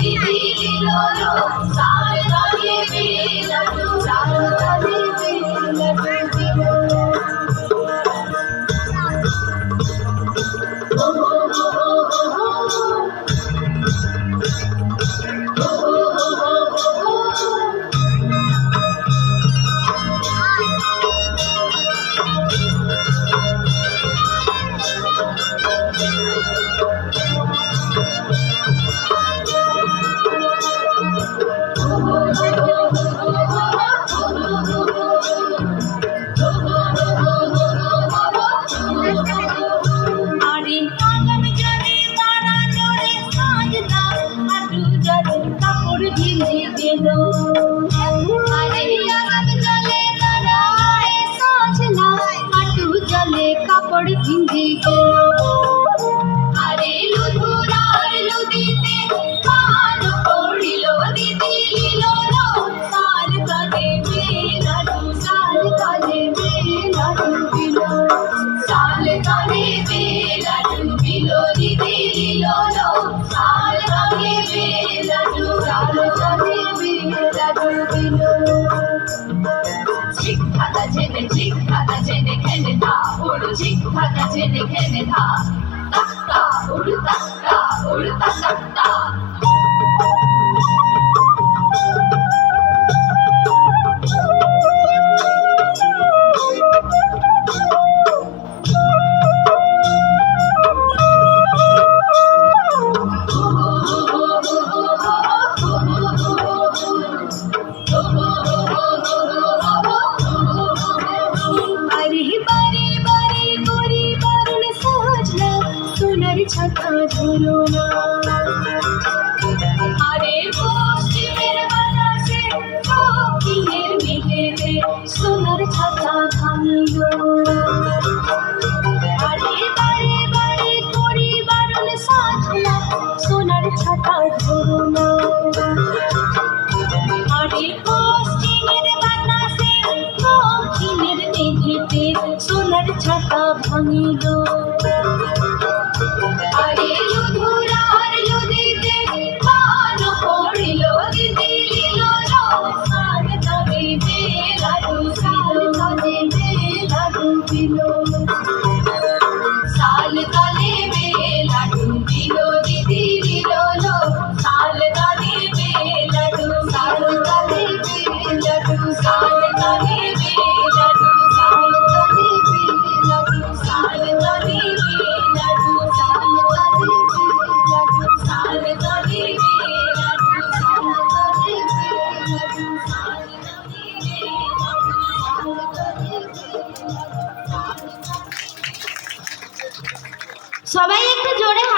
দিদি দিল সাল তালে লাড্ডু সাল তালে লাড্ডু দিল কাপড় ভিজে গেল আরে লুধুরার লুদিতে কান পড়িল দিদি লীল সাল কালে লাড্ডু সাল কালে লাড্ডু দিল সাল কালে লাড্ডু দিল দিদি লীল সাল কালে লাড্ডু সাল কালে লাড্ডু দিল ঝিকঝাকা ঝেনে খেনে থা উড়ু ঝিকঝাকা ঝেনে খেনে থা তাক্কা উড়ু তাক্কা উড়ু তাক্কা ছাতা ঝুলো না আরে পশ্চিমের বাতাসে দক্ষিণের মেঘেতে সোনার ছাতা ভাঙিল আরে বারে বারে করি বারণ সাজনা সোনার ছাতা ঝুলো না আরে পশ্চিমের বাতাসে দক্ষিণের মেঘেতে সোনার ছাতা ভাঙিল আরে লুধুরার লুদিতে কান পড়িল দিদি লীল সাল তালে লাড্ডু সাল তালে লাড্ডু দিল সাল তালে লাড্ডু দিল দিদি লীল সাল তালে লাড্ডু সাল তালে লাড্ডু সাল তালে লাড্ডু সাল তালে লাড্ডু সাল তালে সবাই একটু জোরে